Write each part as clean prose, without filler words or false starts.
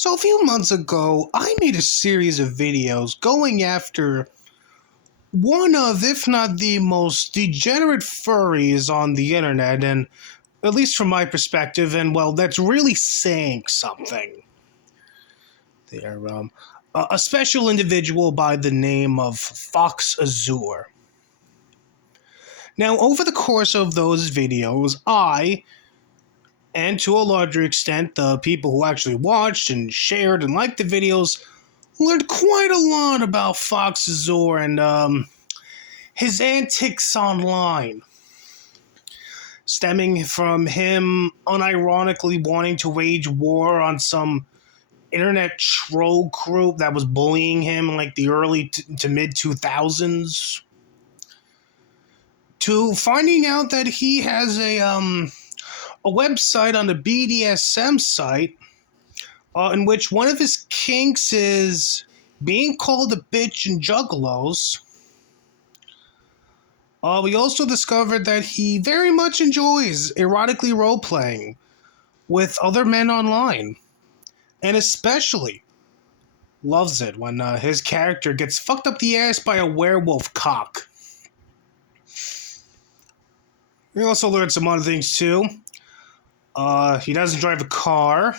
So a few months ago, I made a series of videos going after one of, if not the most degenerate furries on the internet, and at least from my perspective, and well, that's really saying something. They're a special individual by the name of Fox Azure. Now, over the course of those videos, and to a larger extent, the people who actually watched and shared and liked the videos, learned quite a lot about Fox Azure and his antics online, stemming from him unironically wanting to wage war on some internet troll group that was bullying him in like the early to mid 2000s, to finding out that he has a website on the BDSM site in which one of his kinks is being called a bitch and juggalos. We also discovered that he very much enjoys erotically role-playing with other men online, and especially loves it when his character gets fucked up the ass by a werewolf cock. We also learned some other things too. He doesn't drive a car.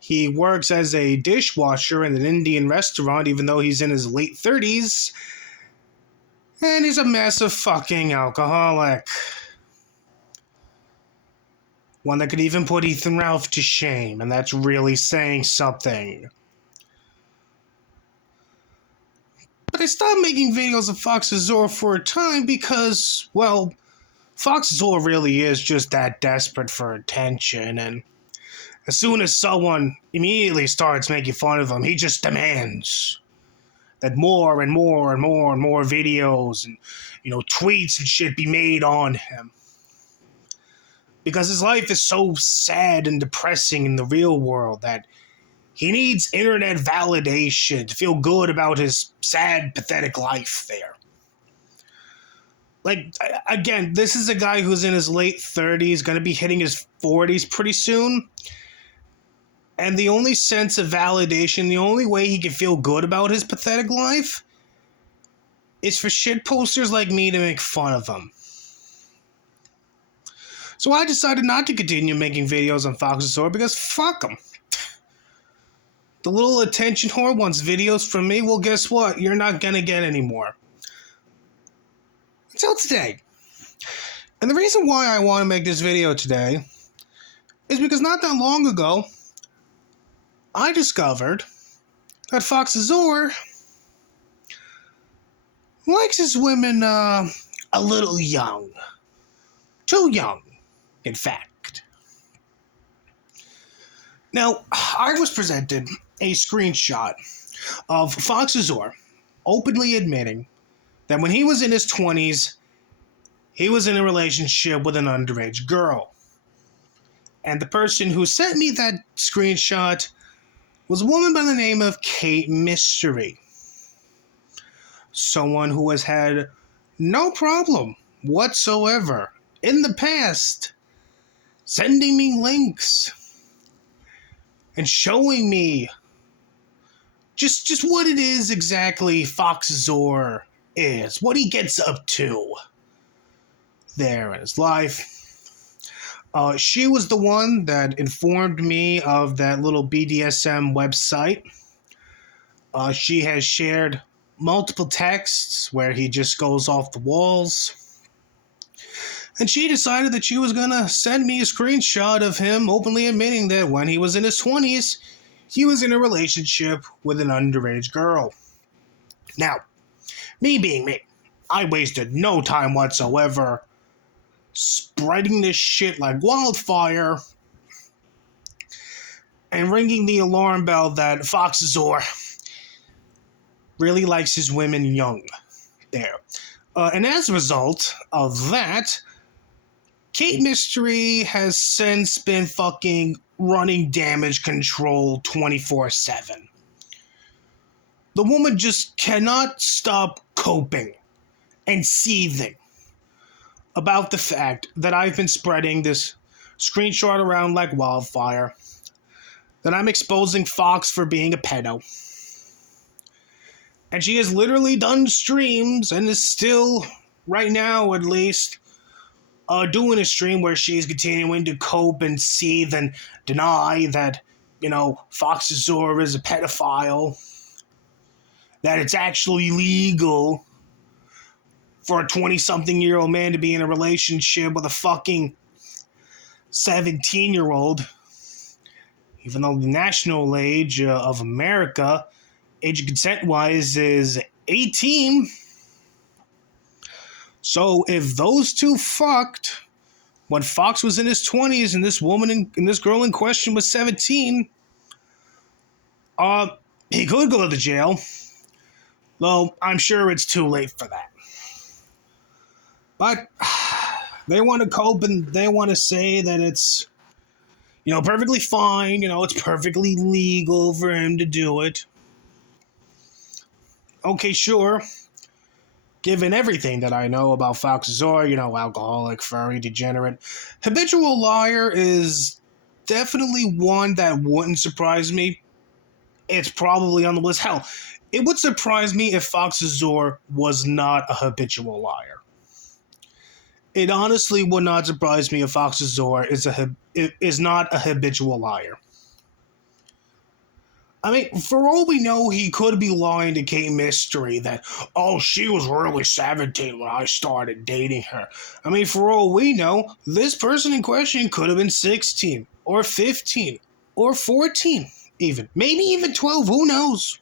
He works as a dishwasher in an Indian restaurant, even though he's in his late 30s. And he's a massive fucking alcoholic. One that could even put Ethan Ralph to shame, and that's really saying something. But I stopped making videos of Fox Azure for a time because, well, Fox Azure really is just that desperate for attention, and as soon as someone immediately starts making fun of him, he just demands that more and more and more and more videos and, tweets and shit be made on him. Because his life is so sad and depressing in the real world that he needs internet validation to feel good about his sad, pathetic life there. Like, again, this is a guy who's in his late 30s, going to be hitting his 40s pretty soon. And the only sense of validation, the only way he can feel good about his pathetic life is for shit posters like me to make fun of him. So I decided not to continue making videos on Fox Azure because fuck him. The little attention whore wants videos from me. Well, guess what? You're not gonna get any more. Until today. And the reason why I want to make this video today is because not that long ago, I discovered that Fox Azure likes his women a little young. Too young, in fact. Now, I was presented a screenshot of Fox Azure openly admitting that when he was in his 20s, he was in a relationship with an underage girl. And the person who sent me that screenshot was a woman by the name of Kate Mystery. Someone who has had no problem whatsoever in the past sending me links and showing me just what it is exactly Fox Azure is, what he gets up to there in his life. She was the one that informed me of that little BDSM website. She has shared multiple texts where he just goes off the walls. And she decided that she was going to send me a screenshot of him openly admitting that when he was in his 20s, he was in a relationship with an underage girl. Now, me being me, I wasted no time whatsoever spreading this shit like wildfire and ringing the alarm bell that Fox Azure really likes his women young there. And as a result of that, Kate Mystery has since been fucking running damage control 24/7. The woman just cannot stop coping and seething about the fact that I've been spreading this screenshot around like wildfire, that I'm exposing Fox for being a pedo. And she has literally done streams and is still, right now at least, doing a stream where she's continuing to cope and seethe and deny that, Fox Azure is a pedophile, that it's actually legal for a 20-something-year-old man to be in a relationship with a fucking 17-year-old, even though the national age of America, age of consent-wise, is 18. So if those two fucked when Fox was in his 20s and this woman and this girl in question was 17, he could go to jail. Though I'm sure it's too late for that. But they want to cope and they want to say that it's, perfectly fine. It's perfectly legal for him to do it. Okay, sure. Given everything that I know about Fox Azure, alcoholic, furry, degenerate, habitual liar is definitely one that wouldn't surprise me. It's probably on the list. Hell, it would surprise me if Fox Azure was not a habitual liar. It honestly would not surprise me if Fox Azure is not a habitual liar. I mean, for all we know, he could be lying to Kate Mystery that, she was really 17 when I started dating her. I mean, for all we know, this person in question could have been 16, or 15, or 14, even. Maybe even 12, who knows?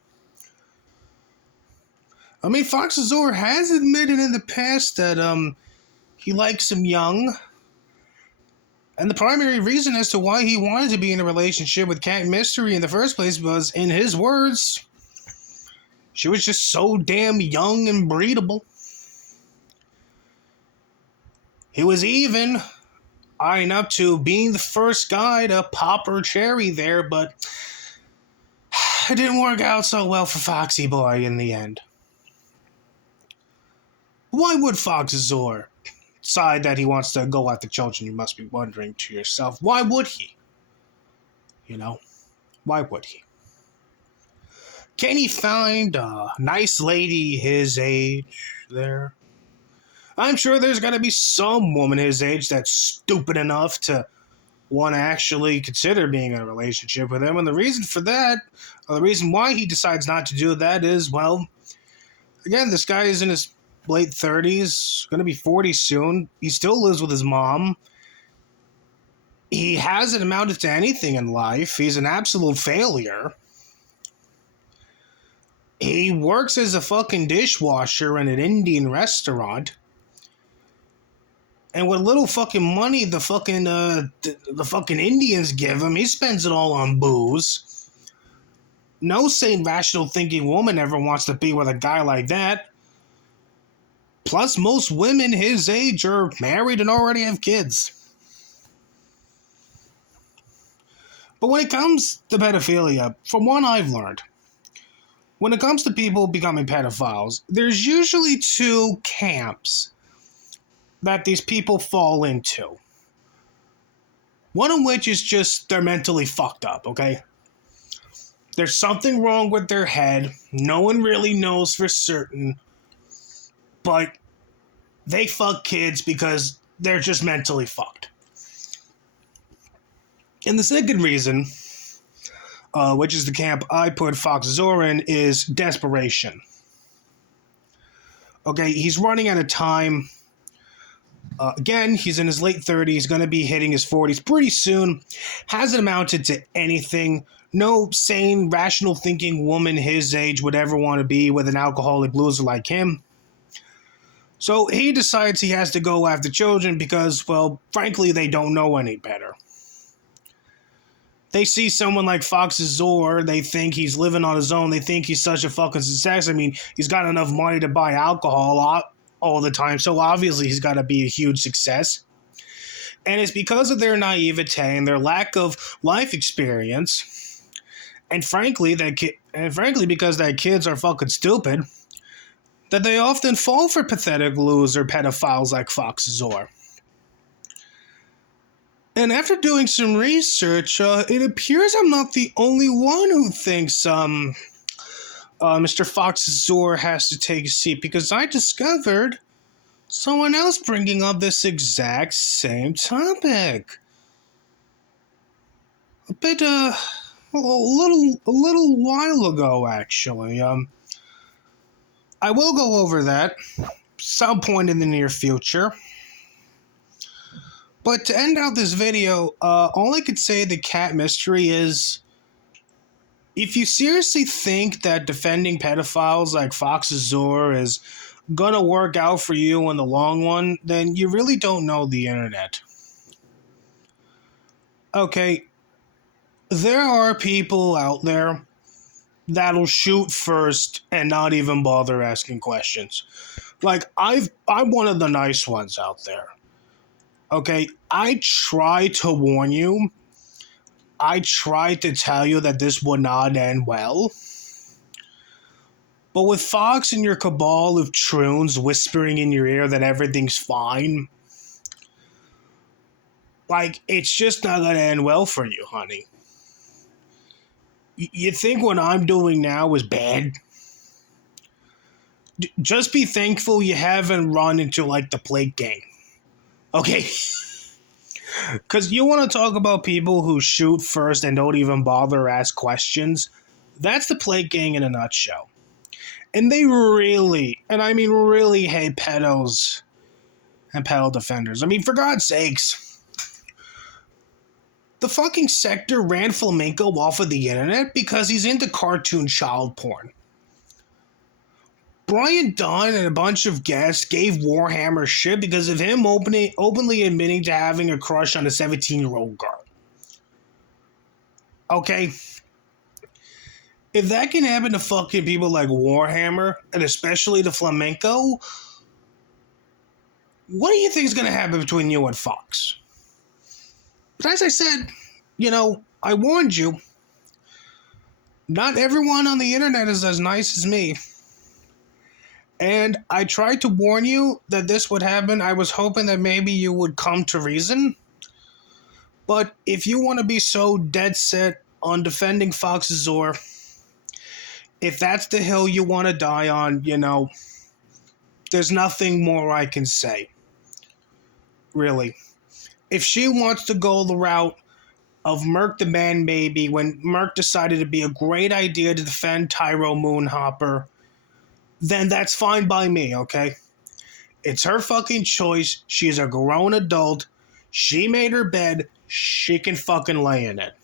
I mean, Fox Azure has admitted in the past that, he likes him young. And the primary reason as to why he wanted to be in a relationship with Cat Mystery in the first place was, in his words, she was just so damn young and breedable. He was even eyeing up to being the first guy to pop her cherry there, but it didn't work out so well for Foxy Boy in the end. Why would Fox Azure decide that he wants to go after children? You must be wondering to yourself, why would he? Why would he? Can he find a nice lady his age there? I'm sure there's going to be some woman his age that's stupid enough to want to actually consider being in a relationship with him. And the reason for that, or the reason why he decides not to do that is, well, again, this guy is in his late 30s, going to be 40 soon. He still lives with his mom. He hasn't amounted to anything in life. He's an absolute failure. He works as a fucking dishwasher in an Indian restaurant. And what little fucking money the fucking Indians give him, he spends it all on booze. No sane, rational thinking woman ever wants to be with a guy like that. Plus, most women his age are married and already have kids. But when it comes to pedophilia, from what I've learned, when it comes to people becoming pedophiles, there's usually two camps that these people fall into. One of which is just they're mentally fucked up, okay? There's something wrong with their head. No one really knows for certain. But they fuck kids because they're just mentally fucked. And the second reason, which is the camp I put Fox Azure in, is desperation. Okay, he's running out of time. Again, he's in his late 30s, going to be hitting his 40s pretty soon. Hasn't amounted to anything. No sane, rational thinking woman his age would ever want to be with an alcoholic loser like him. So he decides he has to go after children because, well, frankly, they don't know any better. They see someone like Fox Azure, they think he's living on his own, they think he's such a fucking success. I mean, he's got enough money to buy alcohol all the time, so obviously he's got to be a huge success. And it's because of their naivete and their lack of life experience, and frankly, because their kids are fucking stupid, that they often fall for pathetic loser pedophiles like Fox Azure. And after doing some research, it appears I'm not the only one who thinks Mr. Fox Azure has to take a seat, because I discovered someone else bringing up this exact same topic. A little while ago, actually. I will go over that some point in the near future. But to end out this video, all I could say the cat mystery is, if you seriously think that defending pedophiles like Fox Azure is gonna work out for you in the long run, then you really don't know the internet. Okay, there are people out there that'll shoot first and not even bother asking questions. Like, I'm one of the nice ones out there. Okay, I try to warn you. I tried to tell you that this would not end well. But with Fox and your cabal of troons whispering in your ear that everything's fine, like, it's just not going to end well for you, honey. You think what I'm doing now is bad? Just be thankful you haven't run into, like, the Plague Gang. Okay? Because you want to talk about people who shoot first and don't even bother to ask questions? That's the Plague Gang in a nutshell. And they really, and I mean really, hate pedos and pedo defenders. I mean, for God's sakes. The fucking sector ran Flamenco off of the internet because he's into cartoon child porn. Brian Dunn and a bunch of guests gave Warhammer shit because of him openly admitting to having a crush on a 17-year-old girl. Okay? If that can happen to fucking people like Warhammer, and especially the Flamenco, what do you think is going to happen between you and Fox? But as I said, I warned you. Not everyone on the internet is as nice as me. And I tried to warn you that this would happen. I was hoping that maybe you would come to reason. But if you want to be so dead set on defending Fox Azure, if that's the hill you want to die on, there's nothing more I can say. Really. If she wants to go the route of Merc the Man Maybe, when Merc decided it'd be a great idea to defend Tyro Moonhopper, then that's fine by me, okay? It's her fucking choice. She's a grown adult. She made her bed. She can fucking lay in it.